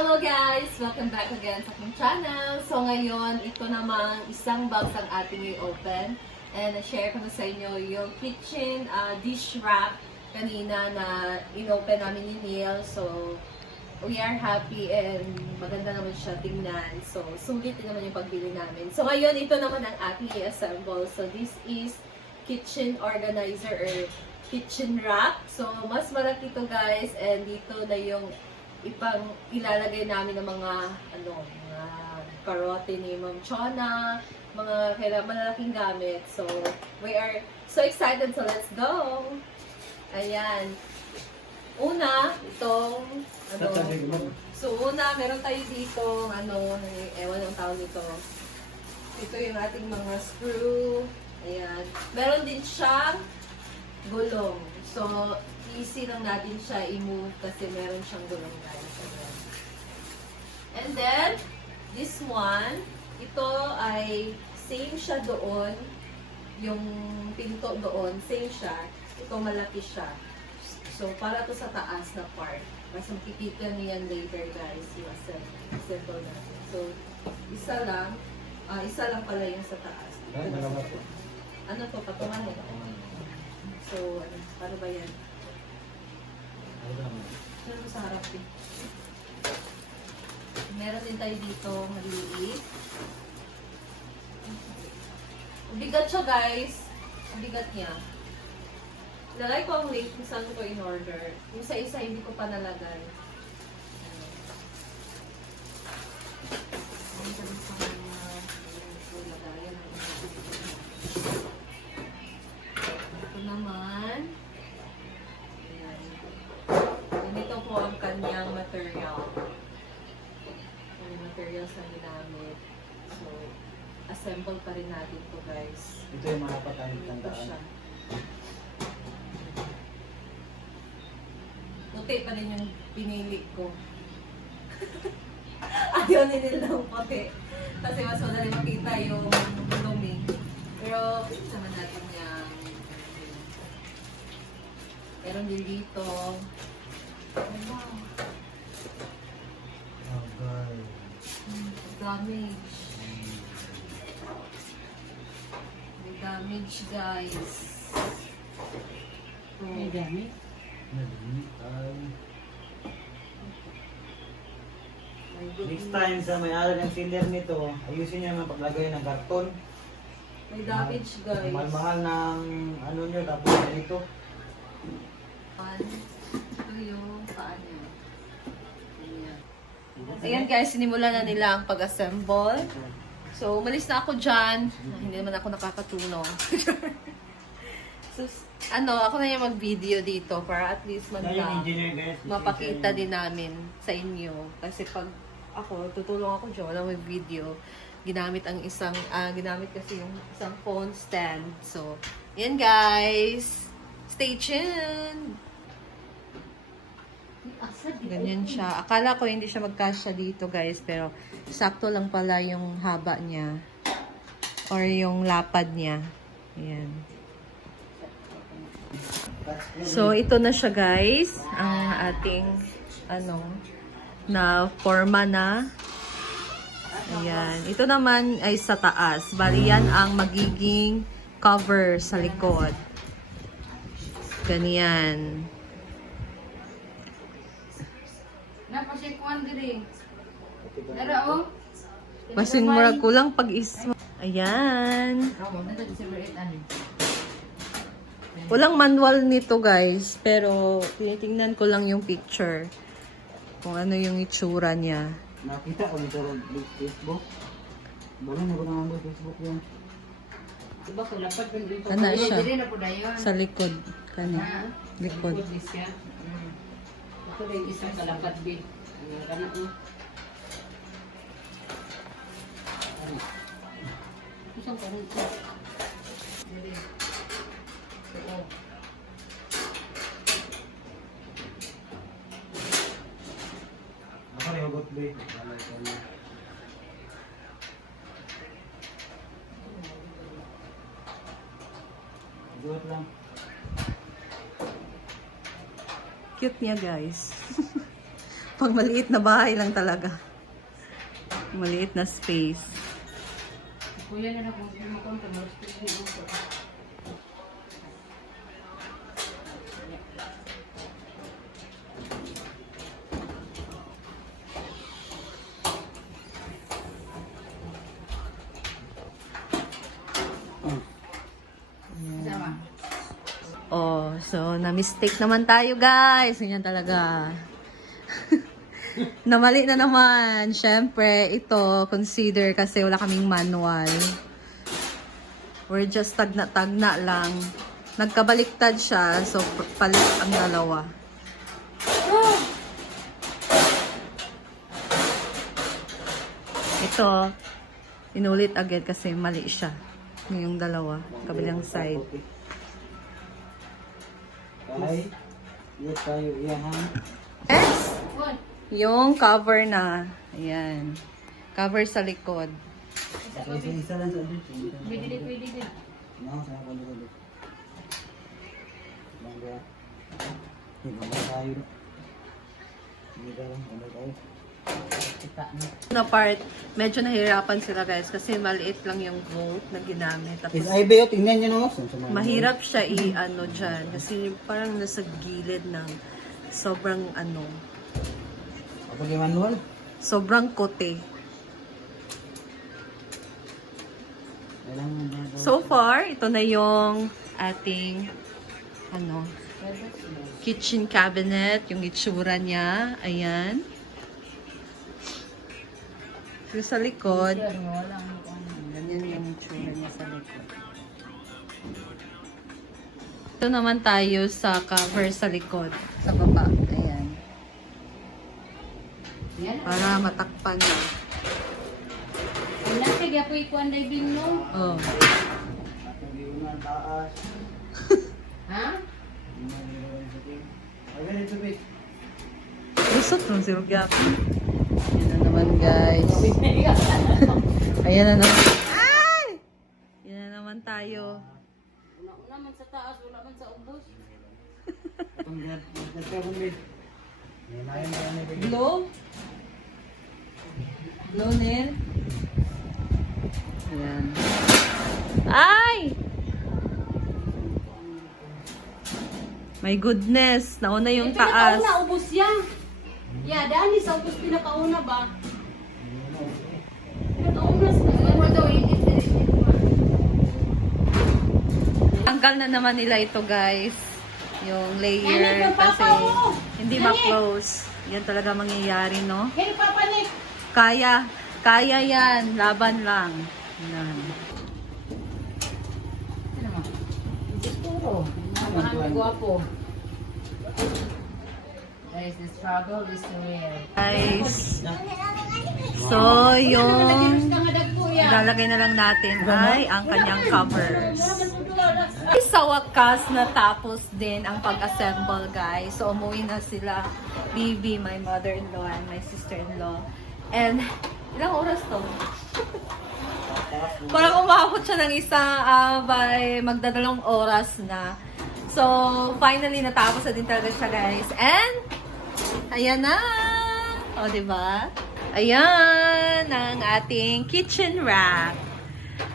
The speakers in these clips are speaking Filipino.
Hello guys! Welcome back again sa aking channel. So ngayon, ito namang isang box ang ating i-open. And share ko na sa inyo yung kitchen dish wrap kanina na in-open namin ni Neil. So we are happy and maganda naman siya tingnan. So sulit din naman yung pagbili namin. So ngayon, ito naman ang ating i-assemble. So this is kitchen organizer or kitchen wrap. So mas malaki to guys, and dito na yung ilalagay namin ng mga mga karote ni Ma'am Chona, mga malalaking gamit. So we are so excited, so let's go. Ayan. Una, itong so una, meron tayo dito ewan ang tawag nito. Ito yung ating mga screw. Ayan. Meron din siyang gulong. So easy lang natin siya i-move kasi meron siyang gulong guys. Ayan. And then, this one, ito ay same siya doon. Yung pinto doon, same siya. Ito malaki siya. So, para to sa taas na part. Mas makikita niyo yan later guys. Yung assemble natin. So, isa lang pala yung sa taas. Ano to? Patungan mo. So, paano ba yan? Ano sa harap eh? Meron din tayo dito maliit. Bigat siya guys. Ang bigat niya. Nalagay ko ang link kung saan ko in order. Yung sa isa hindi ko pa nalagay. Ito naman. Ganito po ang kanyang material. Yung materials na ginamit. So, assemble pa rin natin to guys. Ito yung mga patayang tandaan. Puti pa rin yung pinili ko. Ayaw nila ng puti. Kasi mas madali makita yung lumi. Pero, pwede naman natin yung meron din dito. Wow. Damage. May damage guys. So, May gamit? Next time sa may-ari ng seller nito, ayusin niyo naman paglagay ng karton. may damage guys. Mahal-mahal ng ano nyo, tapos dito. Ito yung paa niya. Ayan guys, sinimulan na nila ang pag-assemble. So, umalis na ako dyan. Hindi naman ako nakakatulong. So, ako na yung mag-video dito para at least Yan yung engineer guys. mapakita din namin sa inyo. Kasi pag ako, tutulong ako dyan, walang may video. Ginamit kasi yung isang phone stand. So, yan guys. Stay tuned! Ganyan siya. Akala ko hindi siya magkasya dito guys, pero sakto lang pala yung haba niya. Or yung lapad niya. Ayan. So, ito na siya guys. Ang ating, na forma na. Ayan. Ito naman ay sa taas. Bali yan ang magiging cover sa likod. Ganyan. Napasikuan diri. Dara oh. Masing murag kulang pag-ismo. Ayan. Walang manual nito guys. Pero tinitingnan ko lang yung picture. Kung ano yung itsura niya. Nakita ko nito sa Facebook. Bala na ko naman sa Facebook yan. Diba ko lapad kan dito. Ano siya? Diri na po dayon. Sa likod. Kani. Likod. Ako din isang kalapad din. Kana ko. Isang karon ko. Diri. Oo. Ako na hugot ba eh. Wala ko na. Hugot lang. Cute niya guys. Pang maliit na bahay lang talaga. Maliit na space. Kuya na kung sino mo konta, mas pwede mo. Sama. Oh, so na-mistake naman tayo guys. Ganyan talaga. Namali na naman. Siyempre, ito, consider kasi wala kaming manual. We're just tagna-tagna lang. Nagkabaliktad siya, so palit ang dalawa. Ito, inulit agad kasi mali siya. Yung dalawa, kabilang side. Kay, yes tayo iyahan. Yes! What? Yung cover na. Ayan. Cover sa likod. Isa lang sa dito. Pwede din, pwede din. No, sana ko dito. Bangga. Hindi tayo. Hindi tayo. Kita na. Na part, medyo nahirapan sila guys kasi maliit lang yung bolt na ginamit. Tapos Is IB, tingnan nyo no. mahirap siya i-ano dyan kasi parang nasa gilid ng sobrang ano, Ako yung manual. sobrang kote. Kailangan na. So far, ito na yung ating ano, kitchen cabinet, yung itsura niya. Ayan. Yung sa likod, ganyan yung itsura niya sa likod. Ito naman tayo sa cover sa likod, sa baba. Ayan. Yan. Para matakpan na. Wala ka gapo ikuan day binno. Oh. Taas. Ha? Okay, ito bit. Lusot nung si Rugyap. Ayan na naman guys. Ayan na naman. Ay! Ayan na naman tayo. Una man sa taas, wala man sa ubos. Glow? Glow nil? Ayan. Ay! My goodness, nauna yung taas. Pinakauna, ubos yan. Yeah, daan ni sa ubos pinakauna ba? Pinakauna sa Tanggal na naman nila ito guys. Yung layer kasi hindi ma-close. Yan talaga mangyayari, no? Hey, papanik! Kaya, kaya yan. Laban lang. Yan. Ano mo? Siguro. Ang guwapo. Guys, the struggle is real. Guys. So, yung lalagay na lang natin ay ang kanyang covers. Sa wakas, natapos din ang pag-assemble, guys. So, umuwi na sila. Bibi, my mother-in-law, and my sister-in-law. And, ilang oras to? Parang umabot siya ng by magdadalawang oras na. So, finally, natapos na din talaga siya, guys. And, ayan na! O, diba? Ayan ang ating kitchen rack.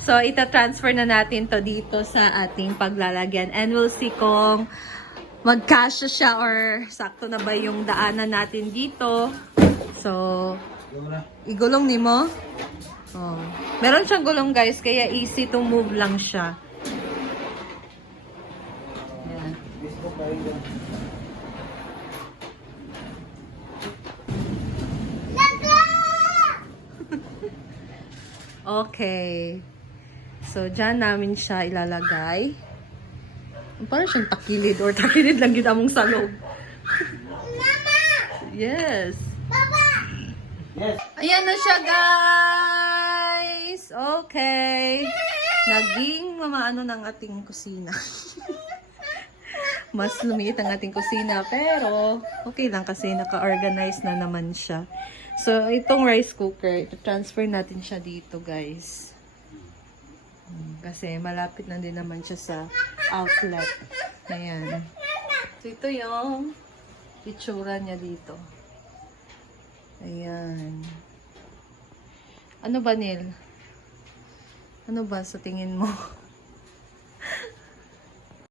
So, ita-transfer na natin to dito sa ating paglalagyan. And we'll see kung magkasya siya or sakto na ba yung daanan natin dito. So, igulong ni mo. Oh. Meron siyang gulong guys, kaya easy to move lang siya. Ayan. Okay. So, dyan namin siya ilalagay. Parang siyang takilid or takilid lang yun among salog. Mama! Yes. Yes. Ayan na siya, guys! Okay. Naging mamaano ng ating kusina. Mas lumiit ang ating kusina, pero okay lang kasi naka-organize na naman siya. So, itong rice cooker, ito-transfer natin siya dito, guys. Kasi malapit na din naman siya sa outlet. Ayan. So, ito yung itsura niya dito. Ayan. Ano ba, Nil? Ano ba sa tingin mo?